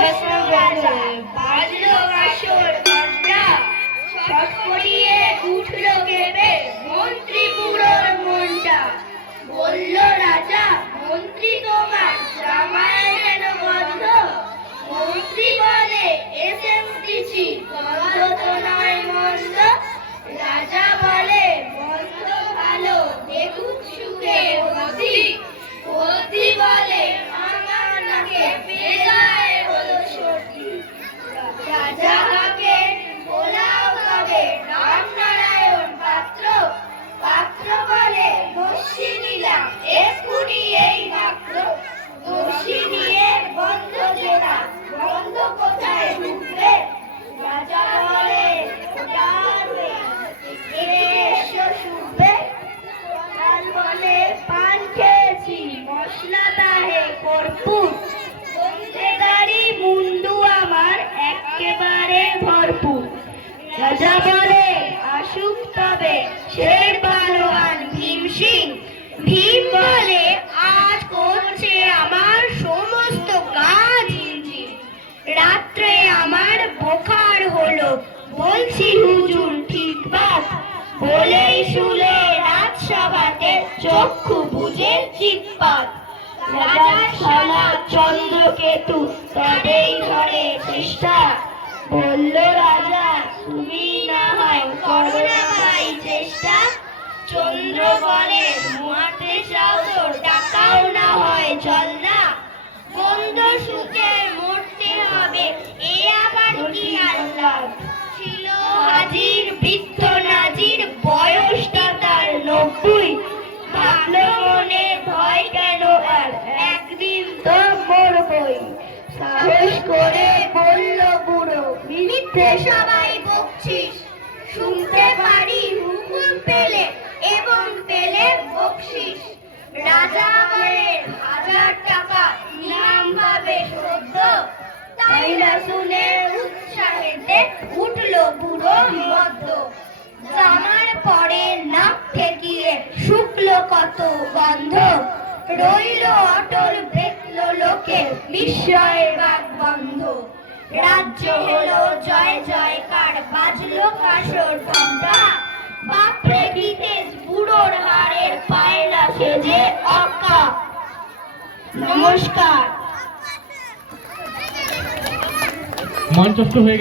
বাজলো আসর ঘন্টা, ছটফটিয়ে উঠলো কেঁপে মন্ত্রী বুড়োর মনটা। বলল রাজা, মন্ত্রী তোমার জামায় যেন গন্ধ। মন্ত্রী বলে, এসেন্স দিছি, গন্ধ তো নয় মন্দ। রাজা বলে, গন্ধ ভালো, দেখুন সুখে মন্ত্রী। মন্ত্রী বলে, আমার নাকে বেজায় হলো সর্দি। রাজা কাকে বলাও তবে রামনারায়ণ পাত্র। পাত্র বলে, বসি নিলাম এক্ষুনি এই মাত্র। বসি নিয়ে বন্ধ যেটা, বন্ধ কোথায় ঢুকবে? রাজা বলে, এসো শুনবে। প্রধান বলে, পান খেয়েছি, মশলা তাহে কর্পূর। গন্ধেদারি মুন্ডু আমার একেবারে ভরপুর। রাজা বলে, আসুক তবে শের পালোয়ান ভীম সিং। ভীম বলে, আজ করছে আমার সমস্ত গা ঝিমঝিম। রাত্রে আমার বোখার হলো, বলছি হুজুর ঠিক বাত। বলেই শুলে রাজসভাতে চক্ষু বুঝে চিৎপাত। রাজার শালা চন্দ্রকেতু তবেই ধরে চেষ্টা। বলল রাজা, তুমি না হয় করো না ভাই চেষ্টা। চন্দ্র বলে, মরতে চাও তো টাকাও না হয় চল না। বন্ধ সুখে মরতে হবে, এ আবার কি আল্লাহ। ছিল হাজির বৃদ্ধ নাজির, বয়সটা তার 90। ভাবলো মনে, ভয় কেন আর, একদিন তো মরবই। সাহস করে বলল বুড়ো, মিথ্যে সবাই বকছিস। শুনতে পারি হুকুম পেলে এবং পেলে বকশিস। রাজা বলে, 1000 টাকা ইনাম পাবে সদ্য। তাই না শুনে উৎসাহেতে উঠলো বুড়ো মদ্য। জামার পরে নাক ঠেকিয়ে শুকলো কত গন্ধ। রইল অটল, দেখলো লোকে বিস্ময়ে বাক বন্ধ। রাজ্য হলো জয় জয়কার, বাজলো কাসর ঘণ্টা। বাপরে কি তেজ বুড়োর হাড়ের, পায়না সেজে অক্কা। নমস্কার। মঞ্চস্থ হয়ে গেল।